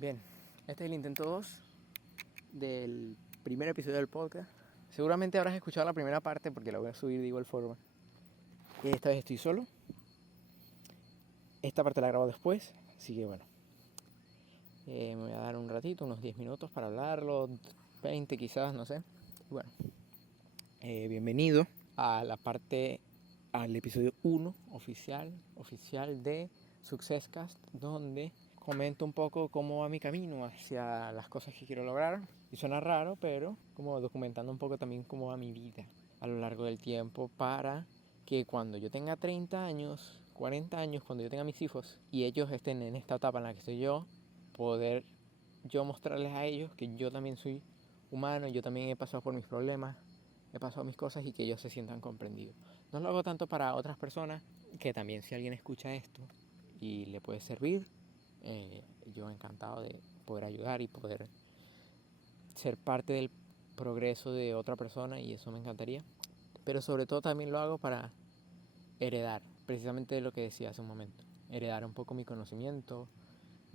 Bien, este es el intento 2 del primer episodio del podcast. Seguramente habrás escuchado la primera parte porque la voy a subir de igual forma. Esta vez estoy solo. Esta parte la grabo después, así que bueno. Me voy a dar un ratito, unos 10 minutos para hablarlo, 20 quizás, no sé. Y bueno, bienvenido a la parte, al episodio 1 oficial de Successcast, donde comento un poco cómo va mi camino hacia las cosas que quiero lograr. Y suena raro, pero como documentando un poco también cómo va mi vida a lo largo del tiempo para que cuando yo tenga 30 años, 40 años, cuando yo tenga mis hijos y ellos estén en esta etapa en la que estoy yo, poder yo mostrarles a ellos que yo también soy humano, yo también he pasado por mis problemas, he pasado mis cosas y que ellos se sientan comprendidos. No lo hago tanto para otras personas, que también si alguien escucha esto y le puede servir, yo encantado de poder ayudar y poder ser parte del progreso de otra persona, y eso me encantaría. Pero sobre todo también lo hago para heredar, precisamente lo que decía hace un momento, heredar un poco mi conocimiento,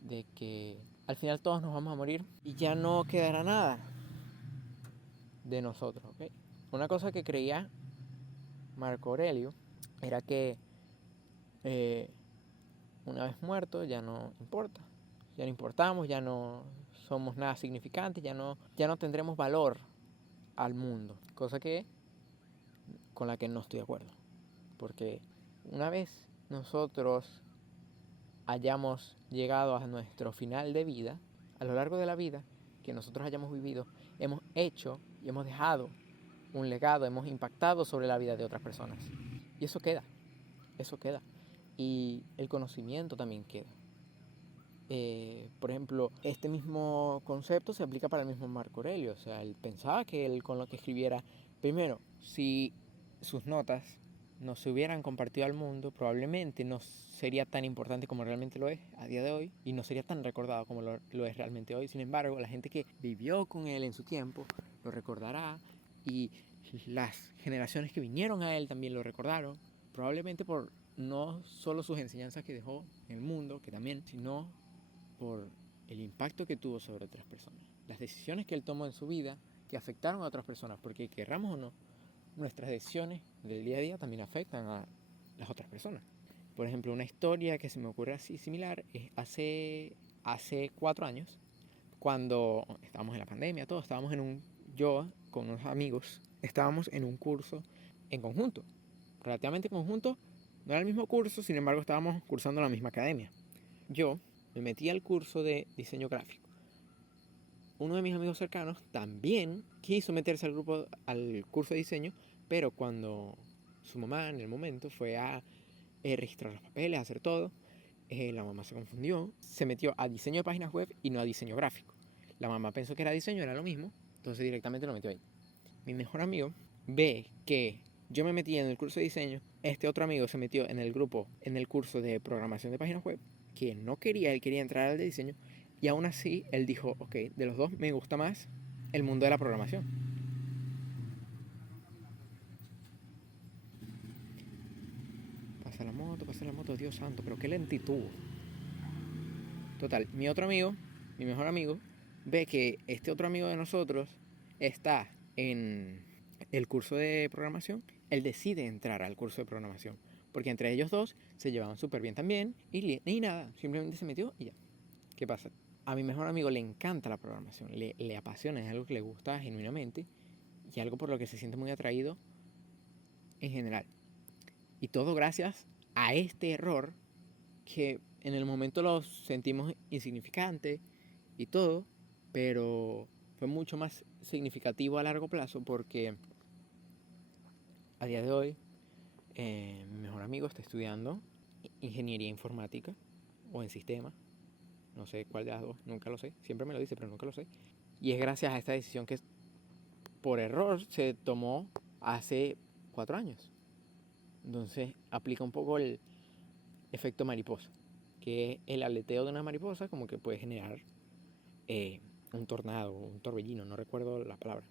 de que al final todos nos vamos a morir y ya no quedará nada de nosotros, ¿ok? Una cosa que creía Marco Aurelio era que eh, una vez muerto ya no importa, ya no importamos, ya no somos nada significantes, ya no tendremos valor al mundo, cosa que con la que no estoy de acuerdo, porque una vez nosotros hayamos llegado a nuestro final de vida, a lo largo de la vida que nosotros hayamos vivido, hemos hecho y hemos dejado un legado, hemos impactado sobre la vida de otras personas. Y eso queda, eso queda. Y el conocimiento también queda. Por ejemplo, este mismo concepto se aplica para el mismo Marco Aurelio. O sea, él pensaba que él con lo que escribiera, primero, si sus notas no se hubieran compartido al mundo, probablemente no sería tan importante como realmente lo es a día de hoy y no sería tan recordado como lo es realmente hoy. Sin embargo, la gente que vivió con él en su tiempo lo recordará, y las generaciones que vinieron a él también lo recordaron, probablemente por no solo sus enseñanzas que dejó en el mundo, que también, sino por el impacto que tuvo sobre otras personas, las decisiones que él tomó en su vida que afectaron a otras personas, porque querramos o no, nuestras decisiones del día a día también afectan a las otras personas. Por ejemplo, una historia que se me ocurre así similar es hace 4 años, cuando estábamos en la pandemia, todos estábamos yo con unos amigos, estábamos en un curso en conjunto, relativamente conjunto, no era el mismo curso, sin embargo estábamos cursando la misma academia. Yo me metí al curso de diseño gráfico. Uno de mis amigos cercanos también quiso meterse al curso de diseño, pero cuando su mamá en el momento fue a registrar los papeles, a hacer todo, la mamá se confundió, se metió a diseño de páginas web y no a diseño gráfico. La mamá pensó que era diseño, era lo mismo, entonces directamente lo metió ahí. Mi mejor amigo ve que yo me metí en el curso de diseño, este otro amigo se metió en el curso de programación de páginas web, que no quería, él quería entrar al de diseño, y aún así él dijo, ok, de los dos me gusta más el mundo de la programación. Pasa la moto, Dios santo, pero qué lentitud. Total, mi mejor amigo, ve que este otro amigo de nosotros está en el curso de programación. Él decide entrar al curso de programación, porque entre ellos dos se llevaban súper bien también, y nada, simplemente se metió y ya. ¿Qué pasa? A mi mejor amigo le encanta la programación, le apasiona, es algo que le gusta genuinamente y algo por lo que se siente muy atraído en general. Y todo gracias a este error que en el momento lo sentimos insignificante y todo, pero fue mucho más significativo a largo plazo, porque a día de hoy mi mejor amigo está estudiando ingeniería informática o en sistemas, no sé cuál de las dos, nunca lo sé, siempre me lo dice pero nunca lo sé, y es gracias a esta decisión que por error se tomó hace 4 años. Entonces aplica un poco el efecto mariposa, que es el aleteo de una mariposa como que puede generar un tornado, un torbellino, no recuerdo la palabra,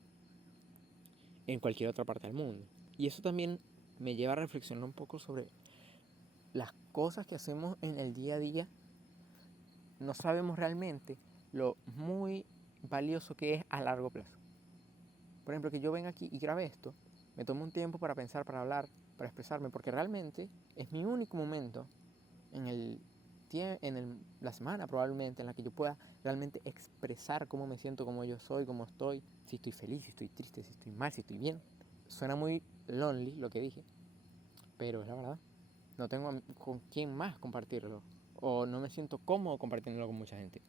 en cualquier otra parte del mundo. Y eso también me lleva a reflexionar un poco sobre las cosas que hacemos en el día a día. No sabemos realmente lo muy valioso que es a largo plazo. Por ejemplo, que yo venga aquí y grabe esto, me tomo un tiempo para pensar, para hablar, para expresarme, porque realmente es mi único momento en la semana probablemente en la que yo pueda realmente expresar cómo me siento, cómo yo soy, cómo estoy, si estoy feliz, si estoy triste, si estoy mal, si estoy bien. Suena muy lonely lo que dije, pero es la verdad. No tengo con quién más compartirlo, o no me siento cómodo compartiéndolo con mucha gente.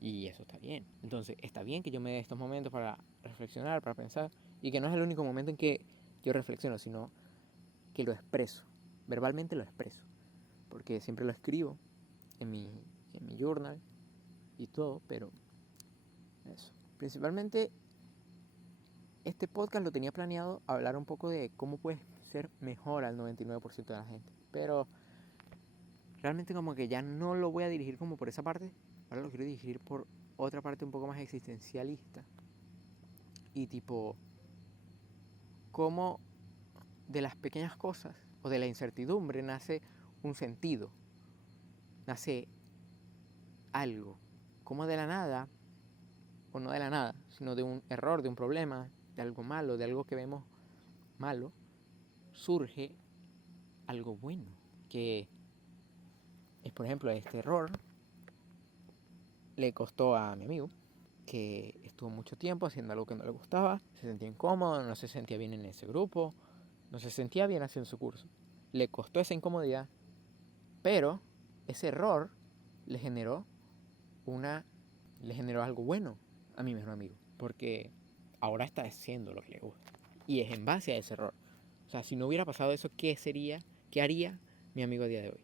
Y eso está bien. Entonces, está bien que yo me dé estos momentos para reflexionar, para pensar, y que no es el único momento en que yo reflexiono, sino que lo expreso. Verbalmente lo expreso. Porque siempre lo escribo en mi journal y todo, pero eso. Principalmente, este podcast lo tenía planeado hablar un poco de cómo puedes ser mejor al 99% de la gente. Pero realmente como que ya no lo voy a dirigir como por esa parte. Ahora lo quiero dirigir por otra parte un poco más existencialista. Y tipo, cómo de las pequeñas cosas o de la incertidumbre nace un sentido, nace algo. Como de la nada, o no de la nada, sino de un error, de un problema, de algo malo, de algo que vemos malo, surge algo bueno. Que es, por ejemplo, este error le costó a mi amigo, que estuvo mucho tiempo haciendo algo que no le gustaba, se sentía incómodo, no se sentía bien en ese grupo, no se sentía bien haciendo su curso. Le costó esa incomodidad, pero ese error le generó una le generó algo bueno a mi mejor amigo, porque ahora está haciendo lo que le gusta y es en base a ese error. O sea, si no hubiera pasado eso, qué haría mi amigo a día de hoy?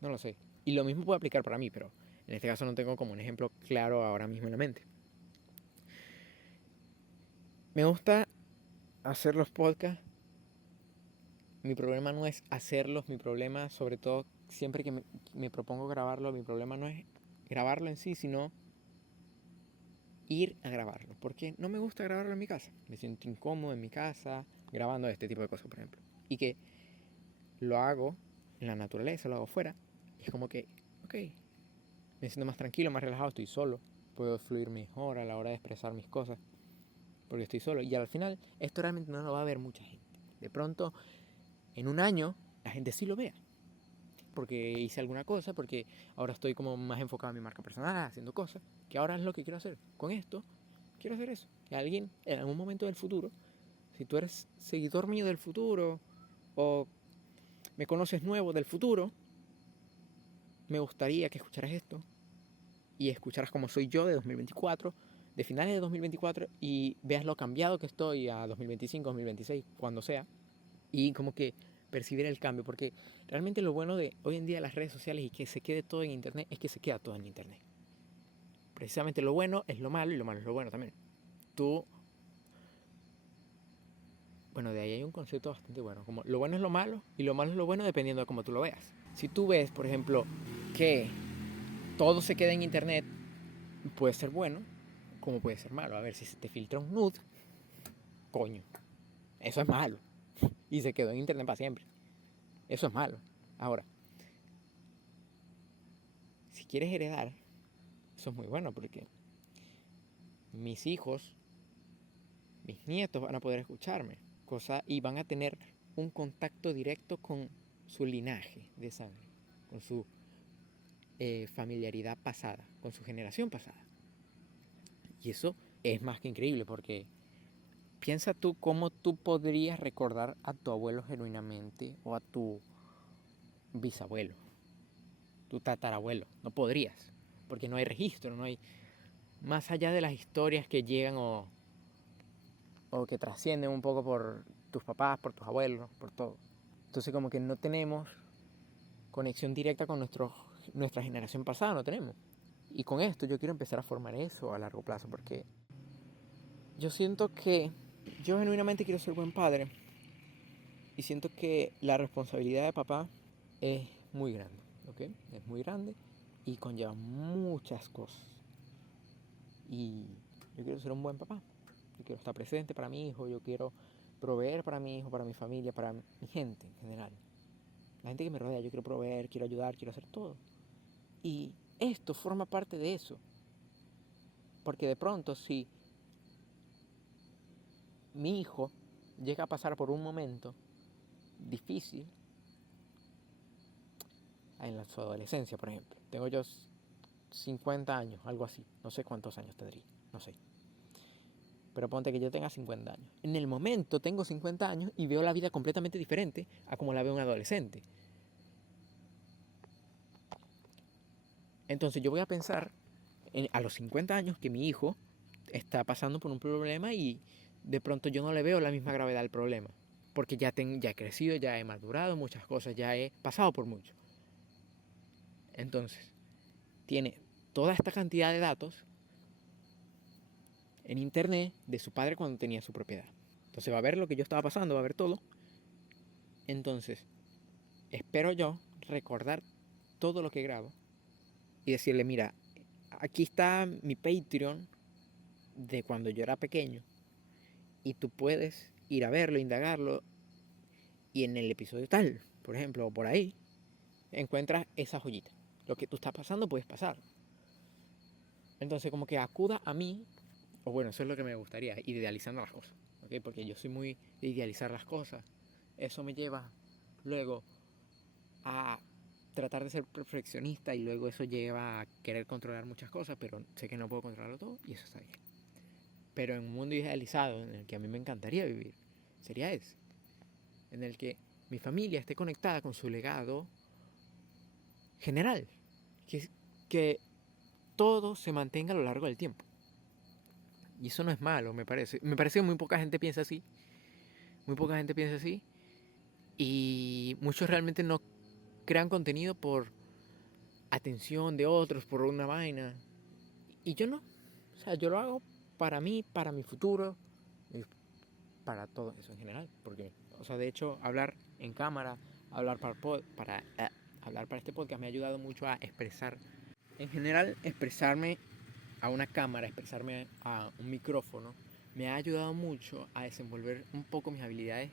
No lo sé. Y lo mismo puede aplicar para mí, pero en este caso no tengo como un ejemplo claro ahora mismo en la mente. Me gusta hacer los podcasts. Mi problema no es hacerlos, mi problema, sobre todo siempre que me propongo grabarlo, mi problema no es grabarlo en sí, sino ir a grabarlo. Porque no me gusta grabarlo en mi casa. Me siento incómodo en mi casa grabando este tipo de cosas, por ejemplo. Y que lo hago en la naturaleza, lo hago fuera. Y es como que, ok, me siento más tranquilo, más relajado, estoy solo. Puedo fluir mejor a la hora de expresar mis cosas. Porque estoy solo. Y al final, esto realmente no lo va a ver mucha gente. De pronto, en un año, la gente sí lo vea. Porque hice alguna cosa, porque ahora estoy como más enfocado en mi marca personal, haciendo cosas, que ahora es lo que quiero hacer. Con esto, quiero hacer eso. Que alguien, en algún momento del futuro, si tú eres seguidor mío del futuro, o me conoces nuevo del futuro, me gustaría que escucharas esto, y escucharas cómo soy yo de 2024, de finales de 2024, y veas lo cambiado que estoy a 2025, 2026, cuando sea, y como que percibir el cambio, porque realmente lo bueno de hoy en día las redes sociales y que se quede todo en internet es que se queda todo en internet. Precisamente lo bueno es lo malo y lo malo es lo bueno también. Tú, bueno, de ahí hay un concepto bastante bueno, como lo bueno es lo malo y lo malo es lo bueno dependiendo de cómo tú lo veas. Si tú ves, por ejemplo, que todo se queda en internet, puede ser bueno como puede ser malo. A ver, si se te filtra un nude, coño, eso es malo. Y se quedó en internet para siempre. Eso es malo. Ahora, si quieres heredar, eso es muy bueno porque mis hijos, mis nietos van a poder escucharme y van a tener un contacto directo con su linaje de sangre, con su familiaridad pasada, con su generación pasada. Y eso es más que increíble porque piensa tú cómo tú podrías recordar a tu abuelo genuinamente o a tu bisabuelo, tu tatarabuelo. No podrías, porque no hay registro, no hay más allá de las historias que llegan o que trascienden un poco por tus papás, por tus abuelos, por todo. Entonces como que no tenemos conexión directa con nuestra generación pasada, no tenemos. Y con esto yo quiero empezar a formar eso a largo plazo, porque yo siento que yo genuinamente quiero ser buen padre y siento que la responsabilidad de papá es muy grande, ¿ok? Es muy grande y conlleva muchas cosas. Y yo quiero ser un buen papá. Yo quiero estar presente para mi hijo, yo quiero proveer para mi hijo, para mi familia, para mi gente en general. La gente que me rodea, yo quiero proveer, quiero ayudar, quiero hacer todo. Y esto forma parte de eso. Porque de pronto si mi hijo llega a pasar por un momento difícil, en su adolescencia, por ejemplo. Tengo yo 50 años, algo así. No sé cuántos años tendría, no sé. Pero ponte que yo tenga 50 años. En el momento tengo 50 años y veo la vida completamente diferente a como la veo un adolescente. Entonces yo voy a pensar a los 50 años que mi hijo está pasando por un problema y de pronto yo no le veo la misma gravedad al problema. Porque ya he crecido, ya he madurado muchas cosas, ya he pasado por mucho. Entonces, tiene toda esta cantidad de datos en internet de su padre cuando tenía su propiedad. Entonces va a ver lo que yo estaba pasando, va a ver todo. Entonces, espero yo recordar todo lo que grabo y decirle, mira, aquí está mi Patreon de cuando yo era pequeño y tú puedes ir a verlo, indagarlo y en el episodio tal, por ejemplo, o por ahí, encuentras esa joyita. Lo que tú estás pasando puedes pasar. Entonces como que acuda a mí, o bueno, eso es lo que me gustaría, idealizando las cosas, ¿okay? Porque yo soy muy de idealizar las cosas. Eso me lleva luego a tratar de ser perfeccionista y luego eso lleva a querer controlar muchas cosas, pero sé que no puedo controlarlo todo y eso está bien. Pero en un mundo idealizado en el que a mí me encantaría vivir, sería ese, en el que mi familia esté conectada con su legado general, que todo se mantenga a lo largo del tiempo. Y eso no es malo, me parece. Me parece que muy poca gente piensa así. Muy poca gente piensa así. Y muchos realmente no crean contenido por atención de otros, por una vaina. Y yo no. O sea, yo lo hago para mí, para mi futuro, y para todo eso en general. Porque, o sea, de hecho, hablar en cámara, hablar hablar para este podcast me ha ayudado mucho a expresar. En general, expresarme a una cámara, expresarme a un micrófono, me ha ayudado mucho a desenvolver un poco mis habilidades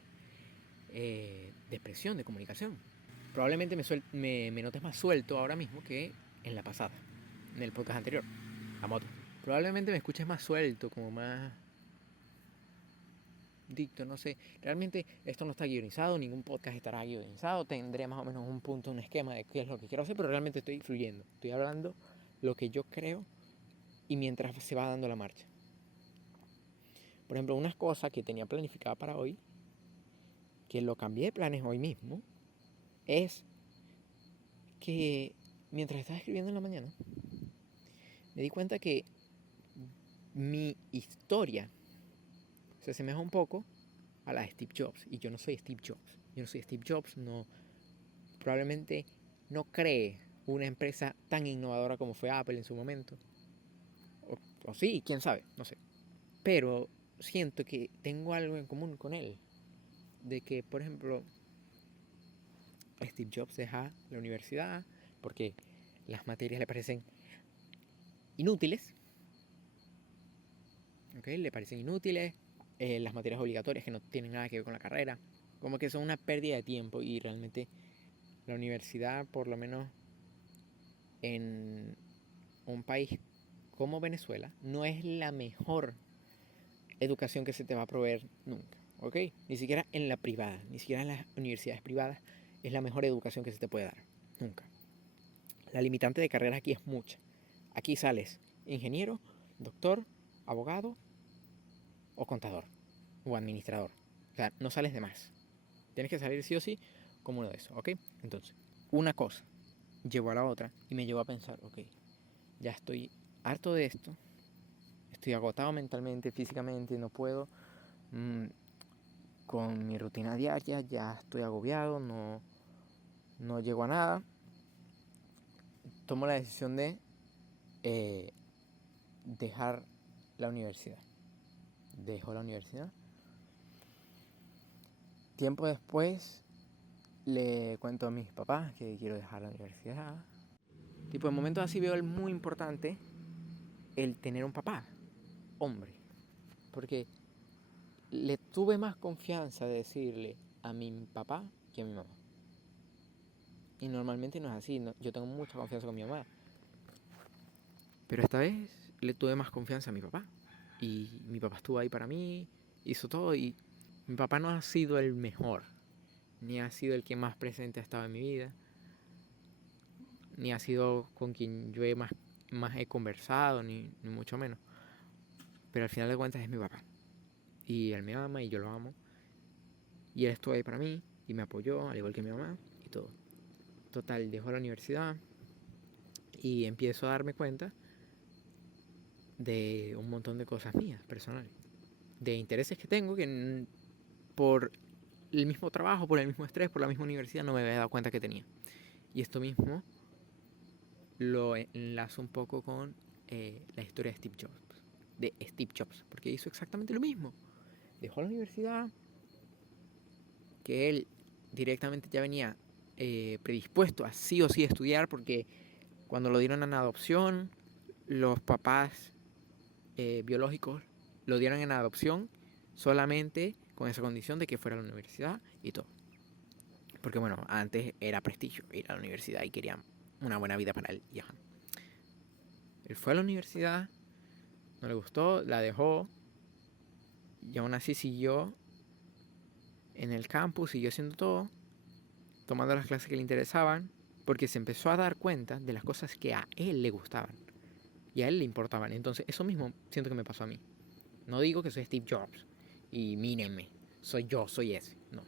de expresión, de comunicación. Probablemente me notes más suelto ahora mismo que en la pasada, en el podcast anterior, la moto. Probablemente me escuches más suelto, como más dicto, no sé. Realmente esto no está guionizado, ningún podcast estará guionizado. Tendré más o menos un punto, un esquema de qué es lo que quiero hacer, pero realmente estoy fluyendo. Estoy hablando lo que yo creo y mientras se va dando la marcha. Por ejemplo, unas cosas que tenía planificada para hoy, que lo cambié de planes hoy mismo, es que mientras estaba escribiendo en la mañana, me di cuenta que mi historia se asemeja un poco a la de Steve Jobs. Y yo no soy Steve Jobs. Yo no soy Steve Jobs, no, probablemente no cree una empresa tan innovadora como fue Apple en su momento. O sí, quién sabe, no sé. Pero siento que tengo algo en común con él. De que, por ejemplo, Steve Jobs deja la universidad porque las materias le parecen inútiles, ¿okay? Le parecen inútiles, las materias obligatorias que no tienen nada que ver con la carrera, como que son una pérdida de tiempo y realmente la universidad, por lo menos en un país como Venezuela, no es la mejor educación que se te va a proveer nunca, ¿ok? Ni siquiera en la privada, ni siquiera en las universidades privadas es la mejor educación que se te puede dar, nunca. La limitante de carrera aquí es mucha. Aquí sales ingeniero, doctor, abogado o contador o administrador. O sea, no sales de más. Tienes que salir sí o sí como uno de esos, ¿ok? Entonces, una cosa llevó a la otra y me llevó a pensar, ok, ya estoy harto de esto, estoy agotado mentalmente, físicamente, no puedo con mi rutina diaria, ya estoy agobiado, no llego a nada. Tomo la decisión de dejar la universidad. Dejo la universidad. Tiempo después le cuento a mis papás que quiero dejar la universidad. Tipo, en momentos así veo el muy importante el tener un papá, hombre. Porque le tuve más confianza de decirle a mi papá que a mi mamá. Y normalmente no es así. Yo tengo mucha confianza con mi mamá. Pero esta vez le tuve más confianza a mi papá. Y mi papá estuvo ahí para mí, hizo todo. Y mi papá no ha sido el mejor, ni ha sido el que más presente ha estado en mi vida, ni ha sido con quien yo más he conversado, ni mucho menos. Pero al final de cuentas es mi papá. Y él me ama y yo lo amo. Y él estuvo ahí para mí y me apoyó, al igual que mi mamá y todo. Total, dejo la universidad y empiezo a darme cuenta de un montón de cosas mías, personales. De intereses que tengo que por el mismo trabajo, por el mismo estrés, por la misma universidad no me había dado cuenta que tenía. Y esto mismo lo enlazo un poco con la historia de Steve Jobs. De Steve Jobs, porque hizo exactamente lo mismo. Dejó la universidad, que él directamente ya venía predispuesto a sí o sí estudiar, porque cuando lo dieron en adopción, los papás biológicos lo dieron en adopción solamente con esa condición de que fuera a la universidad y todo. Porque bueno, antes era prestigio ir a la universidad y querían una buena vida para él. Y ajá. Él fue a la universidad, no le gustó, la dejó y aún así siguió en el campus, siguió haciendo todo, tomando las clases que le interesaban, porque se empezó a dar cuenta de las cosas que a él le gustaban y a él le importaban. Entonces eso mismo siento que me pasó a mí. No digo que soy Steve Jobs y mírenme, soy yo, soy ese. No,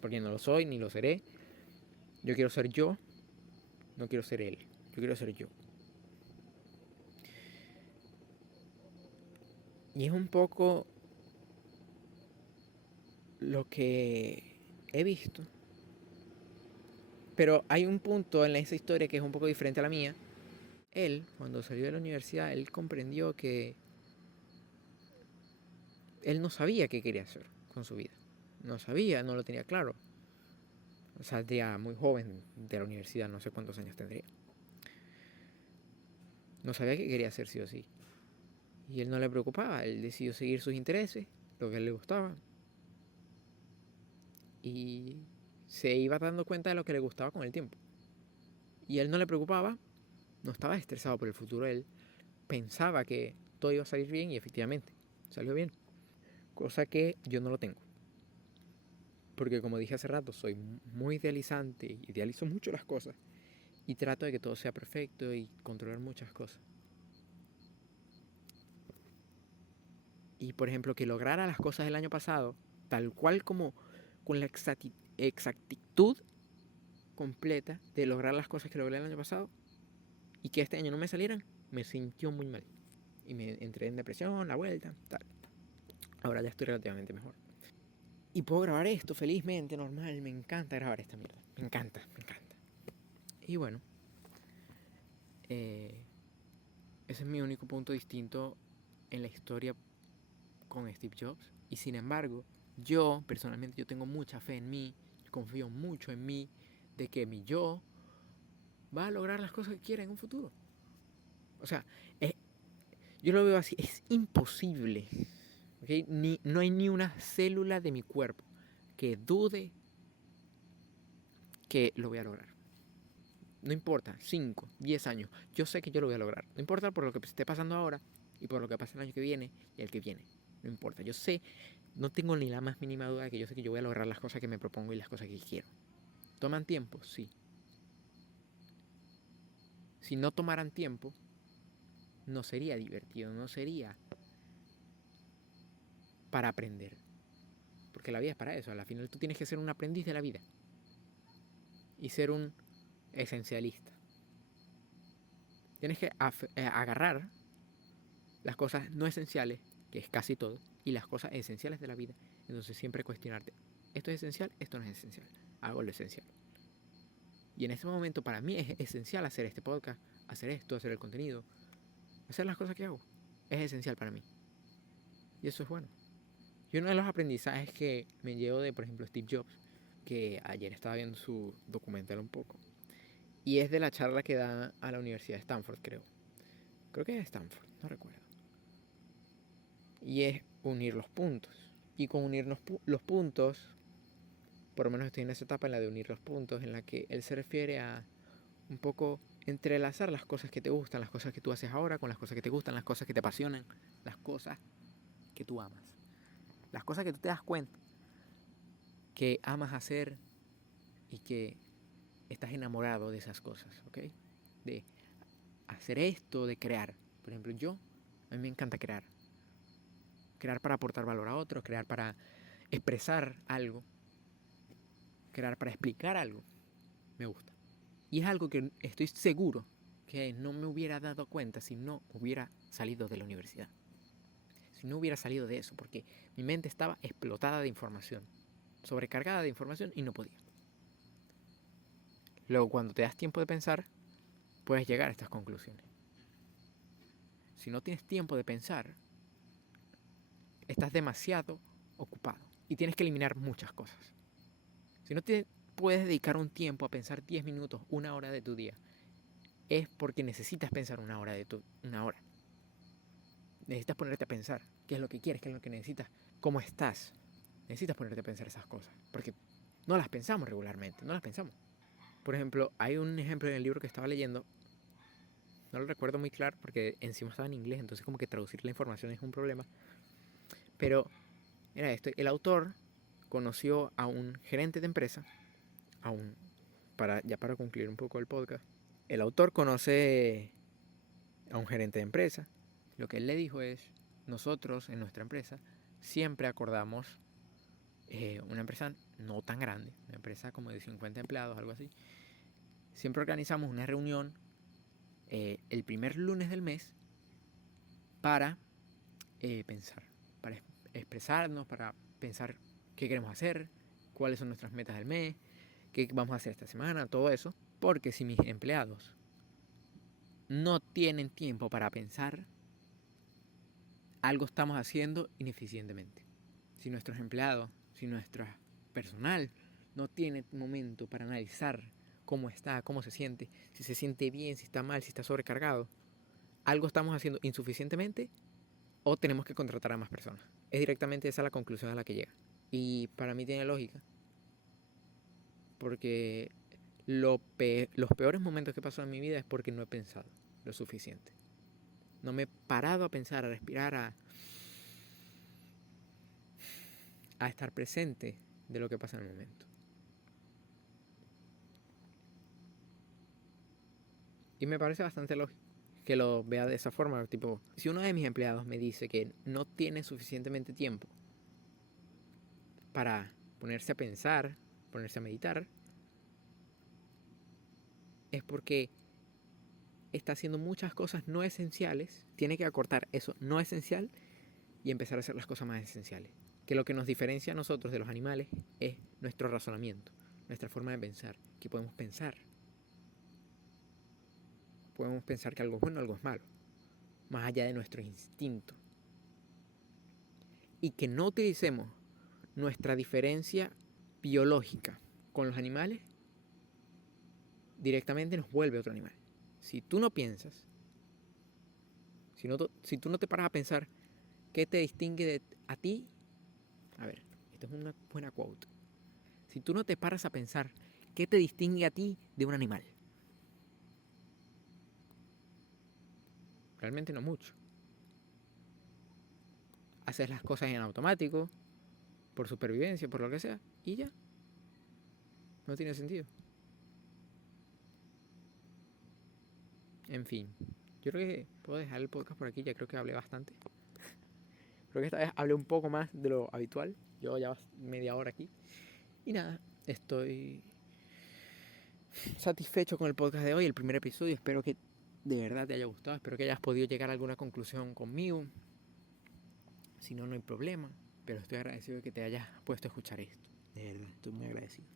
porque no lo soy ni lo seré. Yo quiero ser yo, no quiero ser él. Yo quiero ser yo. Y es un poco lo que he visto. Pero hay un punto en esa historia que es un poco diferente a la mía. Él, cuando salió de la universidad, él comprendió que él no sabía qué quería hacer con su vida. No sabía, no lo tenía claro. Saldría muy joven de la universidad, no sé cuántos años tendría. No sabía qué quería hacer sí o sí. Y él no le preocupaba, él decidió seguir sus intereses, lo que a él le gustaba. Y se iba dando cuenta de lo que le gustaba con el tiempo. Y a él no le preocupaba, no estaba estresado por el futuro, él pensaba que todo iba a salir bien y efectivamente salió bien. Cosa que yo no lo tengo. Porque como dije hace rato, soy muy idealizante, idealizo mucho las cosas y trato de que todo sea perfecto y controlar muchas cosas. Y por ejemplo, que lograra las cosas del año pasado, tal cual como con la exactitud completa de lograr las cosas que logré el año pasado y que este año no me salieran, me sintió muy mal. Y me entré en depresión, la vuelta, tal. Ahora ya estoy relativamente mejor. Y puedo grabar esto felizmente, normal. Me encanta grabar esta mierda. Me encanta, me encanta. Y bueno, ese es mi único punto distinto en la historia con Steve Jobs. Y sin embargo, yo personalmente yo tengo mucha fe en mí, confío mucho en mí, de que mi yo va a lograr las cosas que quiera en un futuro. O sea, yo lo veo así, es imposible. ¿Okay? No hay ni una célula de mi cuerpo que dude que lo voy a lograr. No importa, 5, 10 años, yo sé que yo lo voy a lograr. No importa por lo que esté pasando ahora y por lo que pase el año que viene y el que viene. No importa, yo sé, no tengo ni la más mínima duda de que yo sé que yo voy a lograr las cosas que me propongo y las cosas que quiero. ¿Toman tiempo? Sí. Si no tomaran tiempo, no sería divertido, no sería para aprender. Porque la vida es para eso, al final tú tienes que ser un aprendiz de la vida. Y ser un esencialista. Tienes que agarrar las cosas no esenciales, que es casi todo, y las cosas esenciales de la vida. Entonces siempre cuestionarte, ¿esto es esencial? Esto no es esencial. Hago lo esencial. Y en este momento para mí es esencial hacer este podcast, hacer esto, hacer el contenido, hacer las cosas que hago. Es esencial para mí. Y eso es bueno. Y uno de los aprendizajes que me llevo de, por ejemplo, Steve Jobs, que ayer estaba viendo su documental un poco, y es de la charla que da a la Universidad de Stanford, creo. Creo que es Stanford, no recuerdo. Y es unir los puntos. Y con unir los puntos, por lo menos estoy en esa etapa, en la de unir los puntos, en la que él se refiere a un poco entrelazar las cosas que te gustan, las cosas que tú haces ahora con las cosas que te gustan, las cosas que te apasionan, las cosas que tú amas. Las cosas que tú te das cuenta que amas hacer y que estás enamorado de esas cosas, ¿ok? De hacer esto, de crear. Por ejemplo, a mí me encanta crear. Crear para aportar valor a otros, crear para expresar algo, crear para explicar algo. Me gusta. Y es algo que estoy seguro que no me hubiera dado cuenta si no hubiera salido de la universidad. Si no hubiera salido de eso, porque mi mente estaba explotada de información, sobrecargada de información y no podía. Luego, cuando te das tiempo de pensar, puedes llegar a estas conclusiones. Si no tienes tiempo de pensar, estás demasiado ocupado y tienes que eliminar muchas cosas. Si no te puedes dedicar un tiempo a pensar 10 minutos, 1 hora de tu día, es porque necesitas pensar una hora. Necesitas ponerte a pensar qué es lo que quieres, qué es lo que necesitas, cómo estás. Necesitas ponerte a pensar esas cosas, porque no las pensamos regularmente, no las pensamos. Por ejemplo, hay un ejemplo en el libro que estaba leyendo, no lo recuerdo muy claro porque encima estaba en inglés, entonces como que traducir la información es un problema. Pero era esto, el autor conoció a un gerente de empresa, para concluir un poco el podcast, el autor conoce a un gerente de empresa. Lo que él le dijo es, nosotros en nuestra empresa siempre acordamos, una empresa no tan grande, una empresa como de 50 empleados, algo así, siempre organizamos una reunión el primer lunes del mes para pensar, para expresarnos, para pensar qué queremos hacer, cuáles son nuestras metas del mes, qué vamos a hacer esta semana, todo eso. Porque si mis empleados no tienen tiempo para pensar, algo estamos haciendo ineficientemente. Si nuestros empleados, si nuestro personal no tiene momento para analizar cómo está, cómo se siente, si se siente bien, si está mal, si está sobrecargado, algo estamos haciendo insuficientemente o tenemos que contratar a más personas. Es directamente esa la conclusión a la que llega. Y para mí tiene lógica. Porque los peores momentos que he pasado en mi vida es porque no he pensado lo suficiente. No me he parado a pensar, a respirar, a estar presente de lo que pasa en el momento. Y me parece bastante lógico que lo vea de esa forma. Tipo, si uno de mis empleados me dice que no tiene suficientemente tiempo para ponerse a pensar, ponerse a meditar, es porque está haciendo muchas cosas no esenciales, tiene que acortar eso no esencial y empezar a hacer las cosas más esenciales. Que lo que nos diferencia a nosotros de los animales es nuestro razonamiento, nuestra forma de pensar, que podemos pensar. Podemos pensar que algo es bueno, algo es malo, más allá de nuestro instinto. Y que no utilicemos nuestra diferencia biológica con los animales, directamente nos vuelve otro animal. Si tú no piensas, si tú no te paras a pensar qué te distingue a ti, a ver, esta es una buena quote. Si tú no te paras a pensar qué te distingue a ti de un animal, realmente no mucho. Haces las cosas en automático, por supervivencia, por lo que sea, y ya. No tiene sentido. En fin, yo creo que puedo dejar el podcast por aquí, ya creo que hablé bastante. Creo que esta vez hablé un poco más de lo habitual. Llevo ya media hora aquí. Y nada, estoy satisfecho con el podcast de hoy, el primer episodio. Espero que de verdad te haya gustado. Espero que hayas podido llegar a alguna conclusión conmigo. Si no, no hay problema. Pero estoy agradecido de que te hayas puesto a escuchar esto. De verdad, estoy muy agradecido.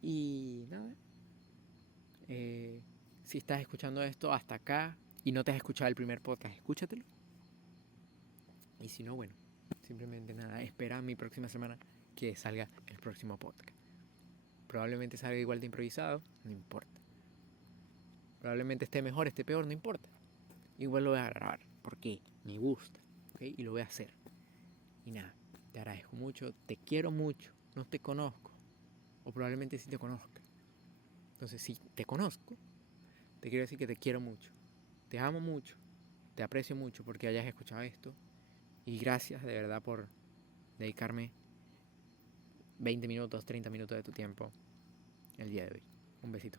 Y nada. Si estás escuchando esto hasta acá y no te has escuchado el primer podcast, escúchatelo. Y si no, bueno, simplemente nada, espera mi próxima semana que salga el próximo podcast. Probablemente salga igual de improvisado, no importa. Probablemente esté mejor, esté peor, no importa. Igual lo voy a grabar, porque me gusta, ¿okay? Y lo voy a hacer. Y nada, te agradezco mucho, te quiero mucho, no te conozco, o probablemente sí te conozca. Entonces, si te conozco, te quiero decir que te quiero mucho, te amo mucho, te aprecio mucho porque hayas escuchado esto y gracias de verdad por dedicarme 20 minutos, 30 minutos de tu tiempo el día de hoy. Un besito.